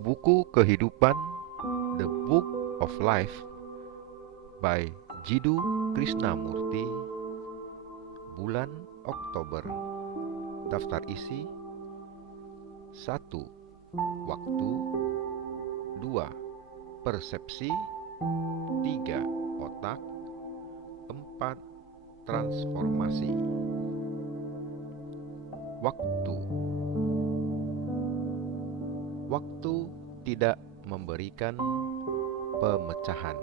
Buku Kehidupan, The Book of Life by Jiddu Krishnamurti. Bulan Oktober. Daftar isi: 1. Waktu. 2. Persepsi. 3. Otak. 4. Transformasi. Waktu. Waktu tidak memberikan pemecahan.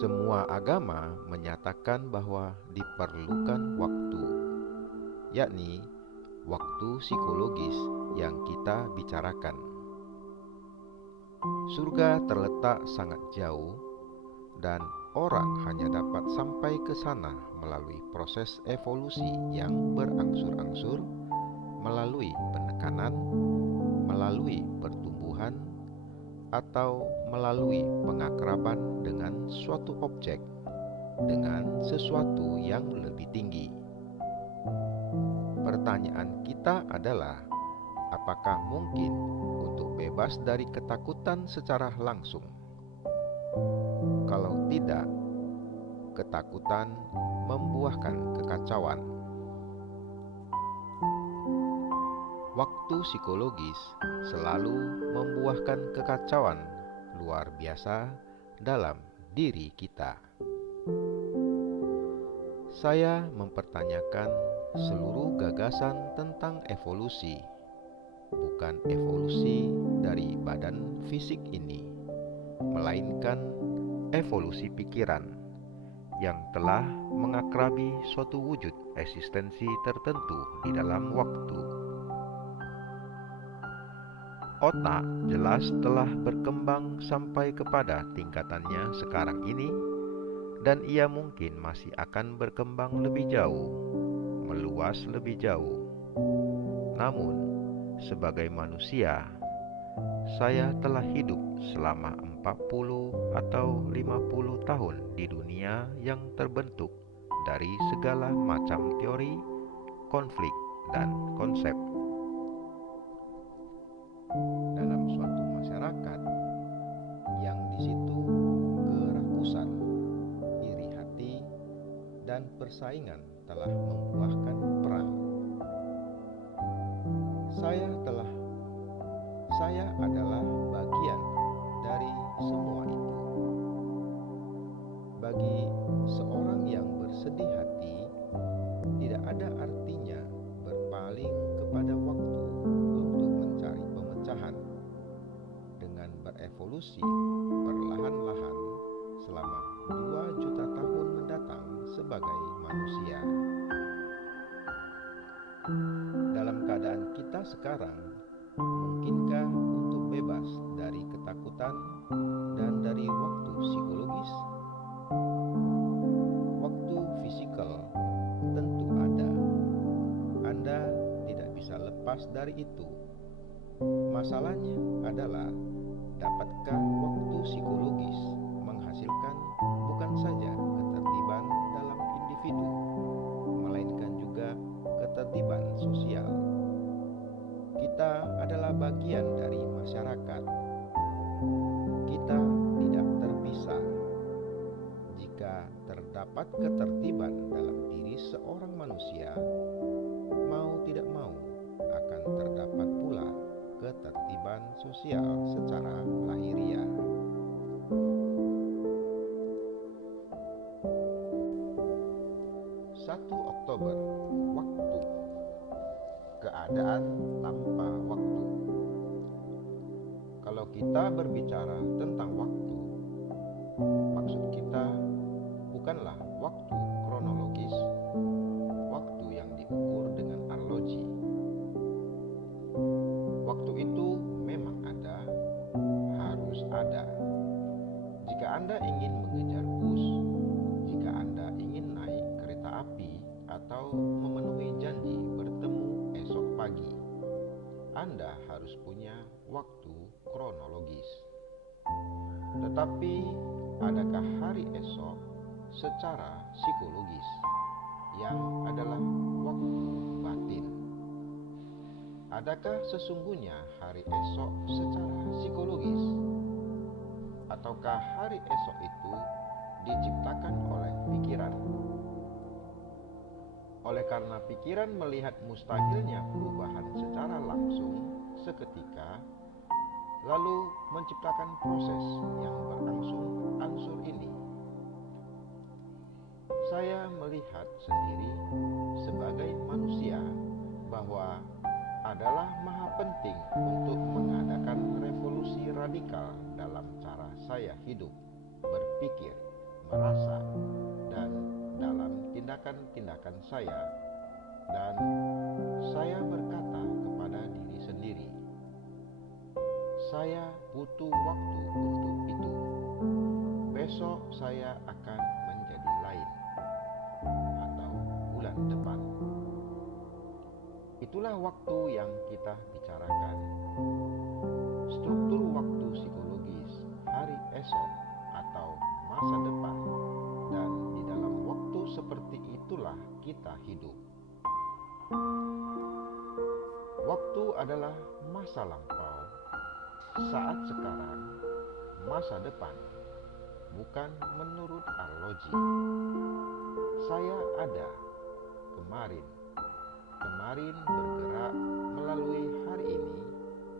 Semua agama menyatakan bahwa diperlukan waktu, yakni waktu psikologis yang kita bicarakan. Surga terletak sangat jauh, dan orang hanya dapat sampai ke sana melalui proses evolusi yang berangsur-angsur, melalui penekanan, melalui pertumbuhan, atau melalui pengakraban dengan suatu objek, dengan sesuatu yang lebih tinggi. Pertanyaan kita adalah, apakah mungkin untuk bebas dari ketakutan secara langsung? Kalau tidak, ketakutan membuahkan kekacauan. Waktu psikologis selalu membuahkan kekacauan luar biasa dalam diri kita. Saya mempertanyakan seluruh gagasan tentang evolusi, bukan evolusi dari badan fisik ini, melainkan evolusi pikiran yang telah mengakrabi suatu wujud eksistensi tertentu di dalam waktu. Otak jelas telah berkembang sampai kepada tingkatannya sekarang ini, dan ia mungkin masih akan berkembang lebih jauh, meluas lebih jauh. Namun, sebagai manusia, saya telah hidup selama 40 atau 50 tahun di dunia yang terbentuk dari segala macam teori, konflik, dan konsep. Dalam suatu masyarakat yang di situ kerakusan, iri hati, dan persaingan telah membuahkan perang. Saya adalah bagian dari semua itu. Bagi seorang yang bersedih hati, tidak ada artinya berpaling kepada waktu untuk mencari pemecahan. Dengan berevolusi perlahan-lahan selama 2 juta tahun mendatang sebagai manusia. Dalam keadaan kita sekarang, mungkinkah untuk bebas dari ketakutan dan dari waktu psikologis? Waktu fisikal tentu ada. Anda tidak bisa lepas dari itu. Masalahnya adalah, dapatkah waktu psikologis menghasilkan bukan saja ketertiban dalam individu, melainkan juga ketertiban sosial? Kita adalah bagian dari masyarakat. Kita tidak terpisah. Jika terdapat ketertiban dalam diri seorang manusia, mau tidak mau akan terdapat pula ketertiban sosial secara lahiriah. Oktober, waktu. Keadaan tanpa waktu. Kalau kita berbicara tentang waktu, maksud kita bukanlah waktu kronologis, waktu yang diukur dengan arloji. Waktu itu memang ada, harus ada. Jika Anda ingin mengejar bus, jika Anda ingin naik kereta api, atau memenuhi janji bertemu esok pagi, Anda harus punya waktu kronologis. Tetapi, adakah hari esok secara psikologis, yang adalah waktu batin? Adakah sesungguhnya hari esok secara psikologis? Ataukah hari esok itu diciptakan oleh pikiran? Oleh karena pikiran melihat mustahilnya perubahan secara langsung seketika, lalu menciptakan proses yang berangsur-angsur ini. Saya melihat sendiri sebagai manusia bahwa adalah maha penting untuk mengadakan revolusi radikal dalam cara saya hidup, berpikir, merasa, dan dalam tindakan-tindakan saya. Dan saya berkata kepada diri sendiri, saya butuh waktu untuk itu. Besok saya akan menjadi lain, atau bulan depan. Itulah waktu yang kita bicarakan. Struktur waktu psikologis hari esok atau masa depan, dan di dalam waktu seperti itulah kita hidup. Waktu adalah masa lampau, saat sekarang, masa depan, bukan menurut arloji. Saya ada kemarin bergerak melalui hari ini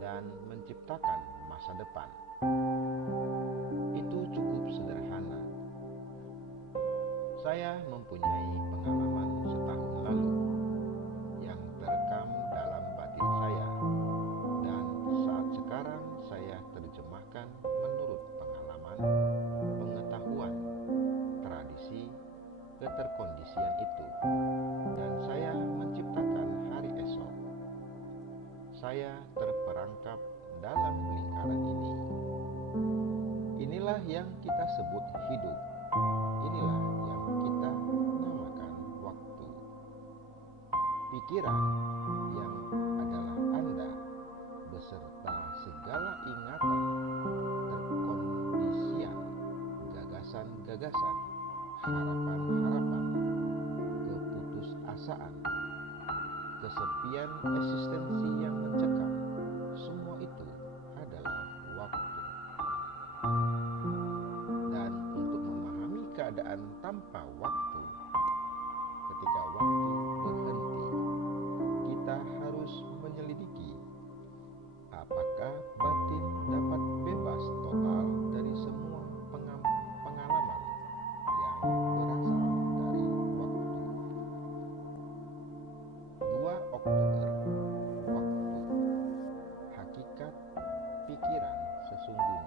dan menciptakan masa depan. Itu cukup sederhana. Saya mempunyai pengalaman setahun lalu yang terekam dalam batin saya, dan saat sekarang saya terjemahkan menurut pengalaman, pengetahuan, tradisi, keterkondisian itu, dan saya menciptakan hari esok. Saya terperangkap dalam lingkaran ini. Inilah yang kita sebut hidup. Inilah yang kita namakan waktu. Pikiran yang adalah Anda beserta segala ingatan, terkondisian, gagasan-gagasan, harapan-harapan, keputusasaan, kesepian eksistensi yang mencekam, semua itu adalah waktu. Dan untuk memahami keadaan tanpa waktu, ketika waktu berhenti, kita harus menyelidiki apakah batin dapat bebas total dari semua pengalaman yang berasal dari waktu. 2 Oktober, waktu, hakikat pikiran sesungguhnya.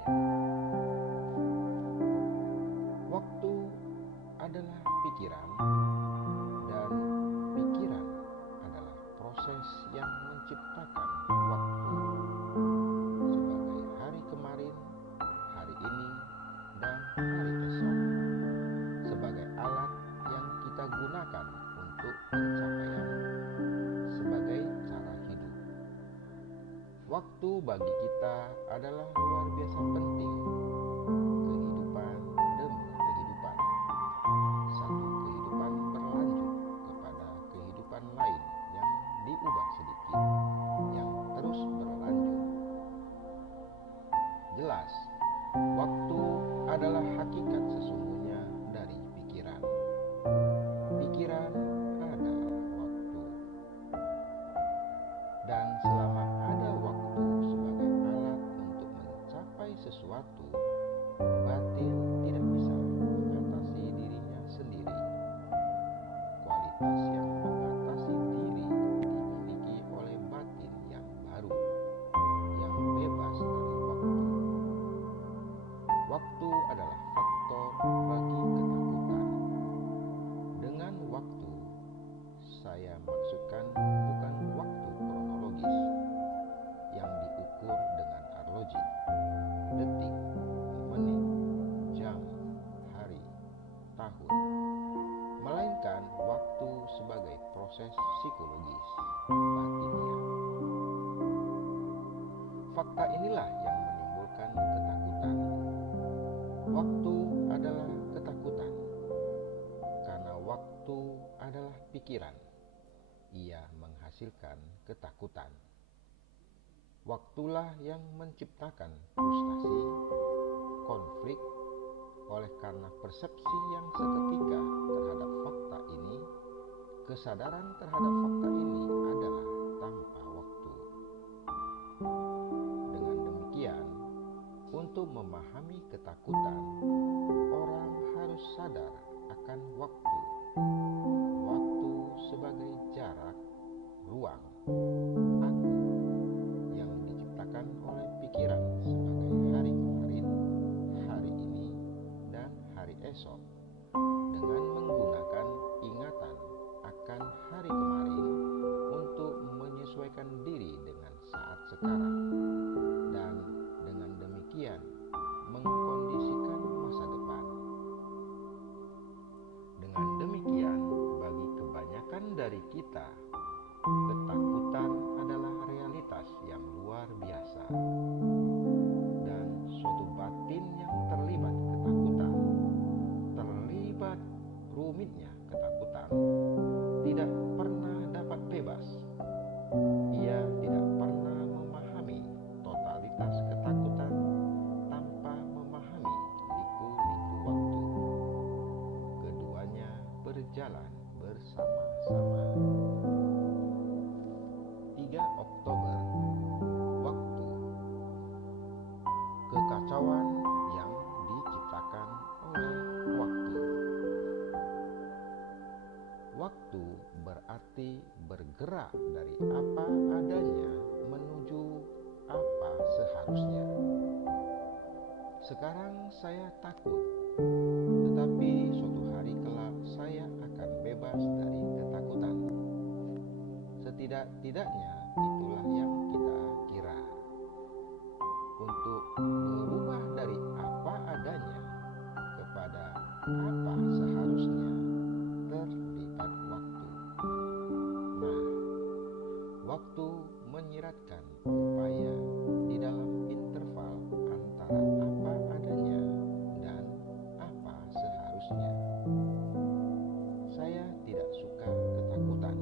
Waktu adalah pikiran, dan pikiran adalah proses yang menciptakan waktu sebagai hari kemarin, hari ini, dan hari esok, sebagai alat yang kita gunakan untuk pencapaian, sebagai cara hidup. Waktu bagi kita adalah luar biasa penting. Kehidupan demi kehidupan, satu kehidupan berlanjut kepada kehidupan lain yang diubah sedikit, yang terus berlanjut. Jelas, waktu adalah hakikat sesungguhnya dari pikiran. Pikiran adalah waktu. Dan selama ada waktu sebagai alat untuk mencapai sesuatu, batin tidak bisa mengatasi dirinya sendiri. Kualitas yang mengatasi diri dimiliki oleh batin yang baru, yang bebas dari waktu. Waktu adalah faktor bagi ketakutan. Dengan waktu, saya maksudkan bukan waktu kronologis yang diukur dengan arloji, detik, menit, jam, hari, tahun, melainkan waktu sebagai proses psikologis, batiniah. Fakta inilah yang menimbulkan ketakutan. Waktu adalah ketakutan, karena waktu adalah pikiran. Ia menghasilkan ketakutan. Waktulah yang menciptakan frustasi, konflik, oleh karena persepsi yang seketika terhadap fakta ini. Kesadaran terhadap fakta ini adalah tanpa waktu. Dengan demikian, untuk memahami ketakutan, orang harus sadar akan waktu. Waktu sebagai jarak, ruang, aku, yang diciptakan oleh pikiran sebagai hari kemarin, hari ini, dan hari esok, dengan menggunakan ingatan akan hari kemarin untuk menyesuaikan diri dengan saat sekarang, dan dengan demikian mengkondisikan masa depan. Dengan demikian, bagi kebanyakan dari kita, ketakutan adalah realitas yang luar biasa, dan suatu batin yang terlibat ketakutan, terlibat rumitnya ketakutan, tidak pernah dapat bebas. Ia tidak pernah memahami totalitas ketakutan tanpa memahami liku-liku waktu. Keduanya berjalan bersama-sama. 3 Oktober, waktu. Kekacauan yang diciptakan oleh waktu. Waktu berarti bergerak dari apa adanya menuju apa seharusnya. Sekarang saya takut, tetapi suatu hari kelak saya akan bebas dari ketakutan. Setidak-tidaknya itulah yang kita kira. Untuk berubah dari apa adanya kepada apa seharusnya terlibat waktu. Nah, waktu menyiratkan upaya di dalam interval antara apa adanya dan apa seharusnya. Saya tidak suka ketakutan,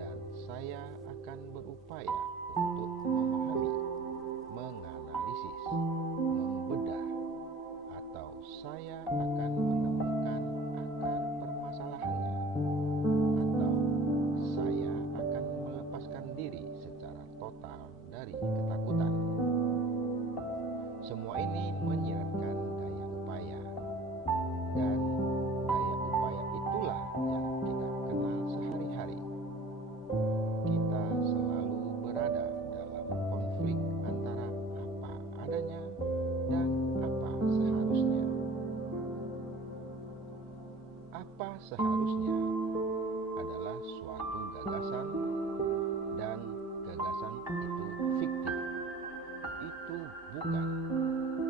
dan saya akan berupaya untuk memahami, menganalisis, membedah, atau saya akan menemukan akar permasalahannya, atau saya akan melepaskan diri secara total dari ketakutan. Semua ini menyiratkan daya upaya, dan daya upaya itulah yang kita kenal sehari-hari. Kita selalu berada dalam konflik antara apa adanya dan apa seharusnya. Apa seharusnya adalah suatu gagasan, dan gagasan itu fiktif. Itu bukan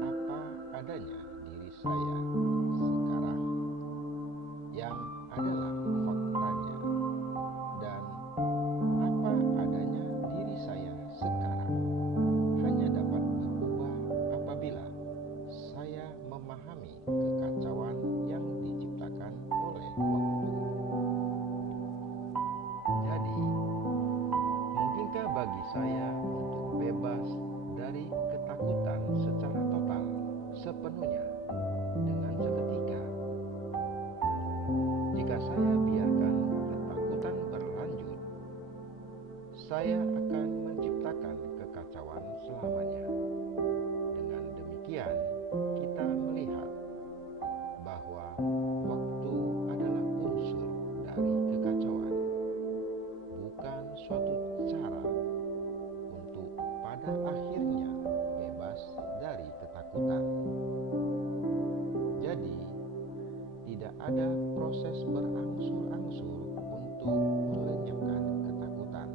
apa adanya diri saya sekarang, yang adalah faktanya. Dan apa adanya diri saya sekarang hanya dapat berubah apabila saya memahami kekacauan yang diciptakan oleh waktu. Jadi, mungkinkah bagi saya untuk bebas dari ketakutan secara total, sepenuhnya, dengan seketika? Jika saya biarkan ketakutan berlanjut, saya akan menciptakan kekacauan selamanya. Dengan demikian, kita melihat bahwa waktu adalah unsur dari kekacauan, bukan suatu cara untuk pada akhirnya bebas dari ketakutan. Jadi, tidak ada proses berangsur-angsur untuk melenyapkan ketakutan,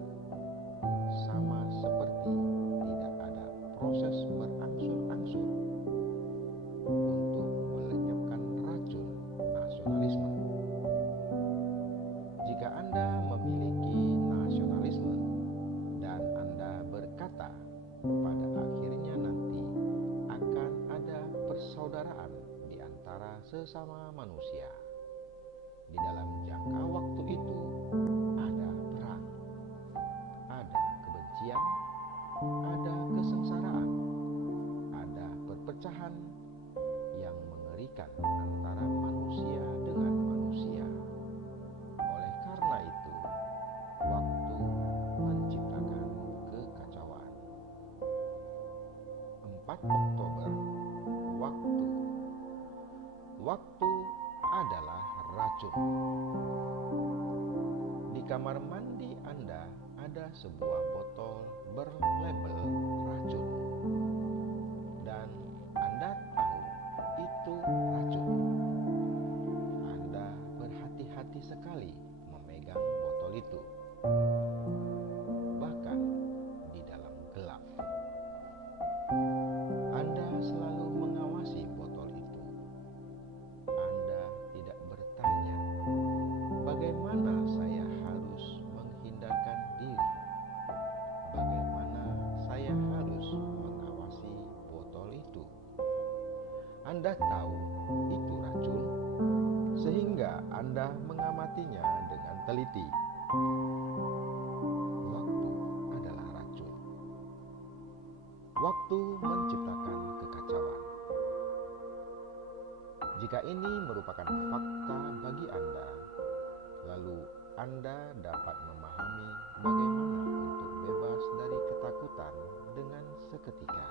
sama seperti tidak ada proses berangsur-angsur untuk melenyapkan racun nasionalisme. Jika Anda memiliki nasionalisme dan Anda berkata pada akhirnya nanti akan ada persaudaraan di antara sesama manusia, di dalam jangka waktu itu ada perang, ada kebencian, kamar mandi Anda ada sebuah botol berlabel racun, dan Anda tahu itu racun. Anda berhati-hati sekali memegang botol itu, bahkan di dalam gelap. Anda selalu mengawasi botol itu. Anda tidak bertanya, bagaimana saya harus menghindarkan diri? Bagaimana saya harus mengawasi botol itu? Anda tahu itu racun, sehingga Anda mengamatinya dengan teliti. Waktu adalah racun. Waktu menciptakan kekacauan. Jika ini merupakan fakta bagi Anda, lalu Anda dapat memahami bagaimana untuk bebas dari ketakutan dengan seketika.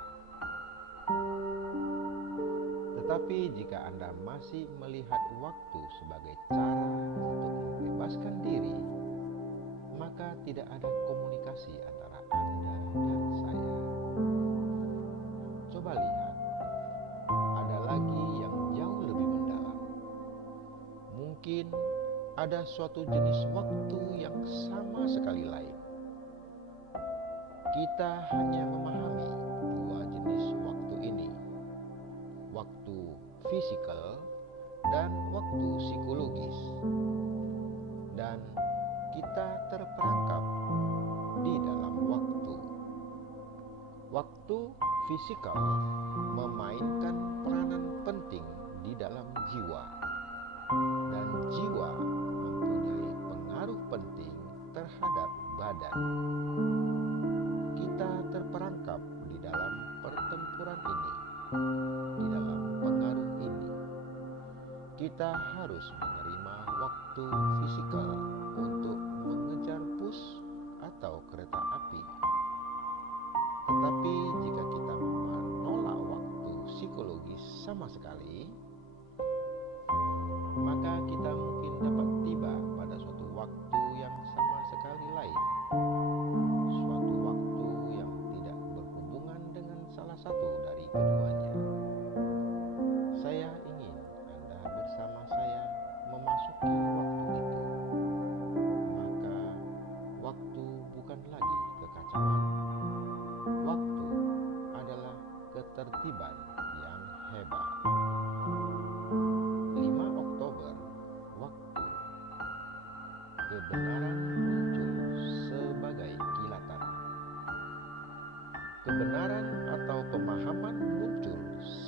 Tetapi jika Anda masih melihat waktu sebagai cara untuk membebaskan diri, maka tidak ada komunikasi antara Anda dan saya. Coba lihat, ada lagi yang jauh lebih mendalam. Mungkin ada suatu jenis waktu yang sama sekali lain. Kita hanya memahami dua jenis waktu ini, waktu fisikal dan waktu psikologis, dan kita terperangkap di dalam waktu. Waktu fisikal memainkan peranan penting di dalam jiwa, dan jiwa mempunyai pengaruh penting terhadap badan. Kita terperangkap di dalam pertempuran ini, di dalam pengaruh ini. Kita harus menerima waktu fisikal untuk mengejar bus atau kereta api. Tetapi jika kita menolak waktu psikologis sama sekali, maka kita mungkin dapat tiba pada suatu waktu yang sama sekali lain, suatu waktu yang tidak berhubungan dengan salah satu dari keduanya. Saya ingin Anda bersama saya memasuki waktu itu. Maka waktu bukan lagi kekacauan. Waktu adalah ketertiban yang hebat. 5 Oktober, waktu. Kebenaran muncul sebagai kilatan. Kebenaran atau pemahaman muncul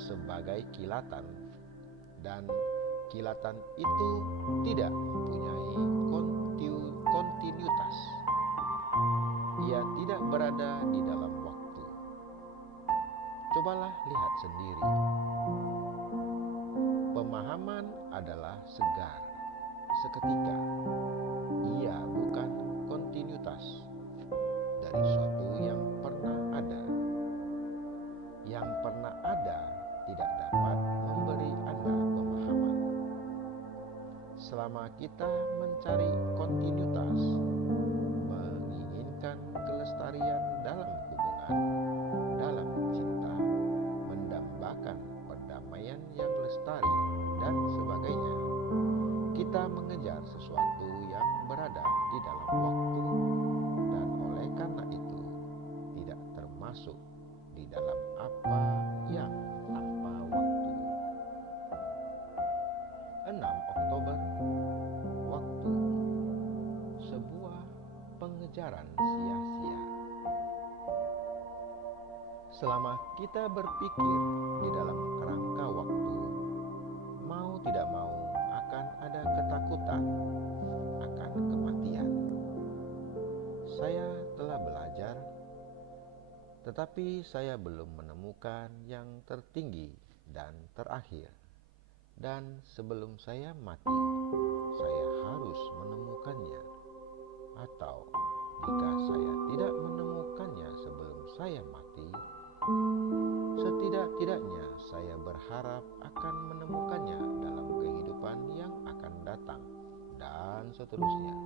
sebagai kilatan, dan kilatan itu tidak mempunyai kontinuitas. Ia tidak berada di dalam waktu. Cobalah lihat sendiri. Pemahaman adalah segar, seketika. Ia bukan kontinuitas dari suatu yang pernah ada. Yang pernah ada tidak dapat memberi Anda pemahaman. Selama kita mencari kontinuitas, menginginkan kelestarian dalam hubungan, dalam cinta, mendambakan perdamaian yang lestari, dan sebagainya, kita mengejar sesuatu yang berada di dalam waktu, dan oleh karena itu tidak termasuk di dalam apa yang tanpa waktu. 6 Oktober, waktu. Sebuah pengejaran sia-sia. Selama kita berpikir di dalam kerangka waktu, mau tidak mau akan ada ketakutan akan kematian. Saya telah belajar, tetapi saya belum menemukan yang tertinggi dan terakhir. Dan sebelum saya mati, saya harus menemukannya. Atau jika saya tidak menemukannya sebelum saya mati, setidak-tidaknya saya berharap akan menemukannya dalam kehidupan yang akan datang, dan seterusnya.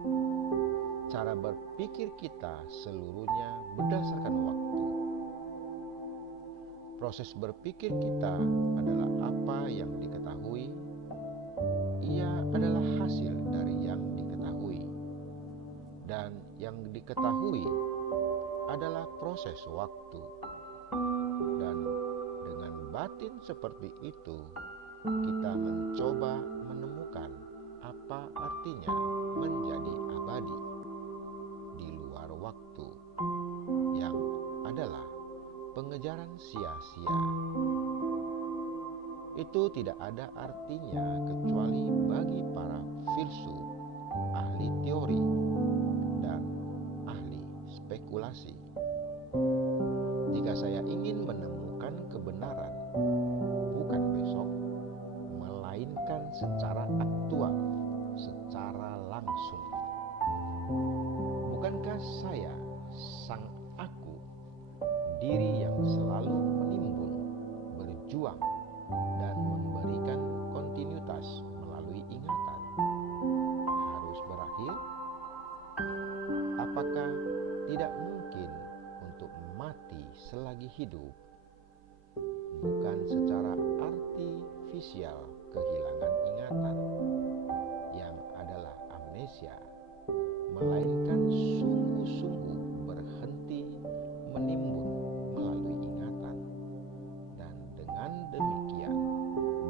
cara berpikir kita seluruhnya berdasarkan waktu. Proses berpikir kita adalah apa yang diketahui, ia adalah hasil dari yang diketahui, dan yang diketahui adalah proses waktu. Dan dengan batin seperti itu, kita mencoba menemukan apa artinya menjadi abadi di luar waktu, yang adalah pengejaran sia-sia. Itu tidak ada artinya kecuali bagi para filsuf, ahli teori, dan ahli spekulasi. Jika saya ingin menemukan kebenaran, bukan besok, melainkan secara aktual, secara langsung. Bukankah saya sang aku, diri yang selalu menimbun, berjuang, dan memberikan kontinuitas melalui ingatan, harus berakhir? Apakah tidak mungkin untuk mati selagi hidup? Bukan secara artifisial kehilangan ingatan, yang adalah amnesia, melainkan sungguh-sungguh berhenti menimbun melalui ingatan, dan dengan demikian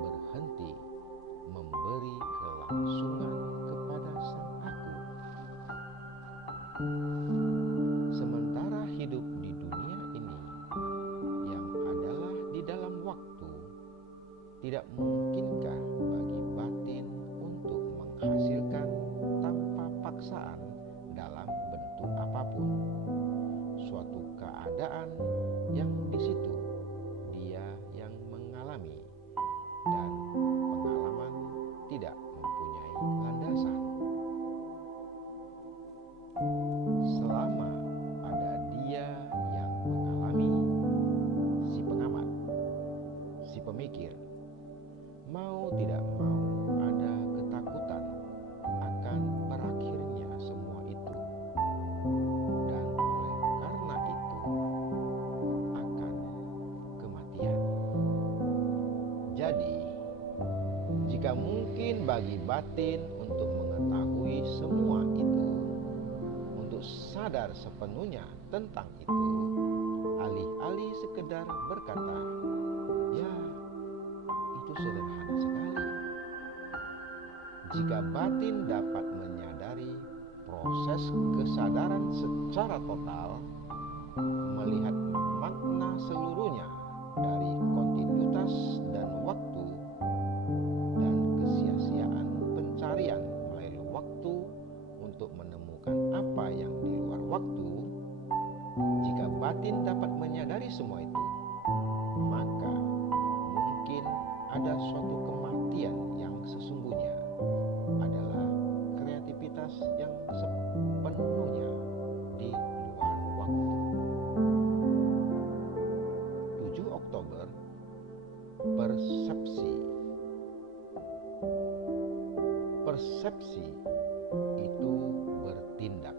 berhenti memberi kelangsungan kepada sang aku. Sementara hidup di dunia ini, yang adalah di dalam waktu, tidak mungkinkah bagi batin untuk menghasilkan tanpa paksaan dalam bentuk apapun suatu keadaan yang di situ dia yang mengalami, dan pengalaman tidak mempunyai landasan? Selama ada dia yang mengalami, si pengamat, si pemikir, mau tidak mau ada ketakutan akan berakhirnya semua itu, dan oleh karena itu akan kematian. Jadi, jika mungkin bagi batin untuk mengetahui semua itu, untuk sadar sepenuhnya tentang itu, alih-alih sekedar berkata, "Ya, itu sederhana sekali." Jika batin dapat menyadari proses kesadaran secara total, melihat makna seluruhnya dari kontinuitas dan waktu, dan kesia-siaan pencarian melalui waktu untuk menemukan apa yang di luar waktu, jika batin dapat menyadari semua itu, maka mungkin ada suatu kematian yang sesungguhnya adalah kreativitas yang sepenuhnya di luar waktu. 7 Oktober, persepsi. Persepsi itu bertindak.